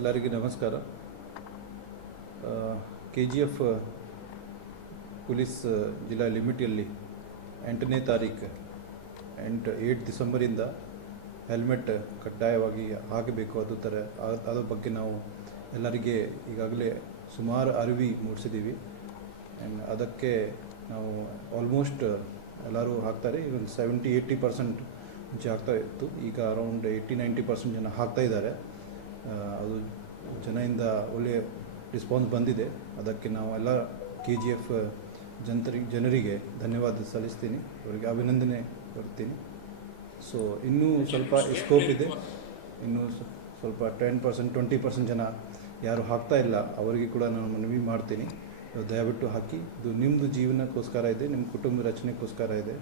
ಎಲ್ಲರಿಗೂ ನಮಸ್ಕಾರ. KGF police ಜಿಲ್ಲಾ ಲಿಮಿಟಲ್ಲಿ 8ನೇ ತಾರೀಕು 8 ಡಿಸೆಂಬರಿಂದ ಹೆಲ್ಮೆಟ್ ಕಡ್ಡಾಯವಾಗಿ ಹಾಕಬೇಕು. ಅದ್ರ ಬಗ್ಗೆ ನಾವು ಎಲ್ಲರಿಗೆ ಈಗಾಗಲೇ ಸುಮಾರು ಅರಿವು ಮೂಡಿಸಿದ್ದೀವಿ. ಆ್ಯಂಡ್ ಅದಕ್ಕೆ ನಾವು ಆಲ್ಮೋಸ್ಟ್ ಎಲ್ಲರೂ ಹಾಕ್ತಾರೆ. ಈಗ 70-80% ಮುಂಚೆ ಆಗ್ತಾ ಇತ್ತು, ಈಗ ಅರೌಂಡ್ 80-90% ಜನ ಹಾಕ್ತಾ ಇದ್ದಾರೆ. ಅದು ಜನರಿಂದ ಒಳ್ಳೆಯ ರೆಸ್ಪಾನ್ಸ್ ಬಂದಿದೆ. ಅದಕ್ಕೆ ನಾವು ಎಲ್ಲ KGF ಜನರಿಗೆ ಧನ್ಯವಾದ ಸಲ್ಲಿಸ್ತೀನಿ, ಅವರಿಗೆ ಅಭಿನಂದನೆ ಕೊಡ್ತೀನಿ. ಸೊ ಇನ್ನೂ ಸ್ವಲ್ಪ ಸ್ಕೋಪ್ ಇದೆ. ಇನ್ನೂ ಸ್ವಲ್ಪ 10% 20% ಜನ ಯಾರು ಹಾಕ್ತಾ ಇಲ್ಲ ಅವರಿಗೆ ಕೂಡ ನಾನು ಮನವಿ ಮಾಡ್ತೀನಿ, ದಯವಿಟ್ಟು ಹಾಕಿ. ಇದು ನಿಮ್ಮದು ಜೀವನಕ್ಕೋಸ್ಕರ ಇದೆ, ನಿಮ್ಮ ಕುಟುಂಬ ರಚನೆಗೋಸ್ಕರ ಇದೆ.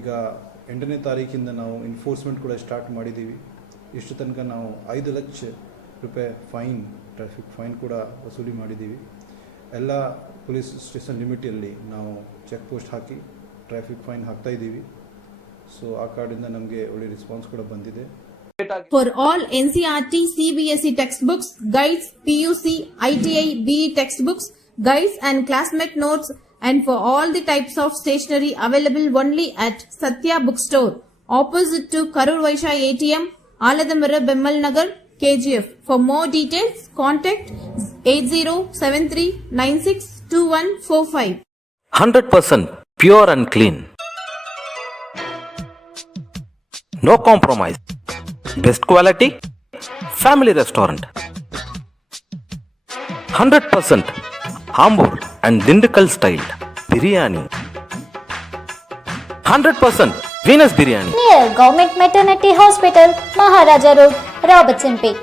ಈಗ 8ನೇ ತಾರೀಕಿಂದ ನಾವು ಎನ್ಫೋರ್ಸ್ಮೆಂಟ್ ಕೂಡ ಸ್ಟಾರ್ಟ್ ಮಾಡಿದ್ದೀವಿ. ಇಷ್ಟು ತನಕ ನಾವು 5 ಲಕ್ಷ ರೂಪಾಯಿ ಫೈನ್, ಟ್ರಾಫಿಕ್ ಫೈನ್ ಕೂಡ ವಸೂಲಿ ಮಾಡಿದ್ದೀವಿ. ಎಲ್ಲ ಪೊಲೀಸ್ ಸ್ಟೇಷನ್ ಲಿಮಿಟಲ್ಲಿ ನಾವು ಚೆಕ್ ಪೋಸ್ಟ್ ಹಾಕಿ ಟ್ರಾಫಿಕ್ ಫೈನ್ ಹಾಕ್ತಾ ಇದ್ದೀವಿ. ಸೊ ಆ ಕಾರ್ಡಿಂದ ನಮಗೆ ಒಳ್ಳೆ ರೆಸ್ಪಾನ್ಸ್ ಕೂಡ ಬಂದಿದೆ. For all NCERT, CBSE textbooks, guides, PUC, ITI, BE textbooks, guides and classmate notes, and for all the types of stationery available only at Satya Bookstore, opposite to Karur Vaishya ATM, Aladamara, Bemmal Nagar, KGF. For more details, contact 8073962145. 100% pure and clean. No compromise. Best quality. Family restaurant. 100% Hambur and Dindukal style biryani. 100% Venus biryani. Near Government Maternity Hospital, Maharaja Road, Robertson Pet.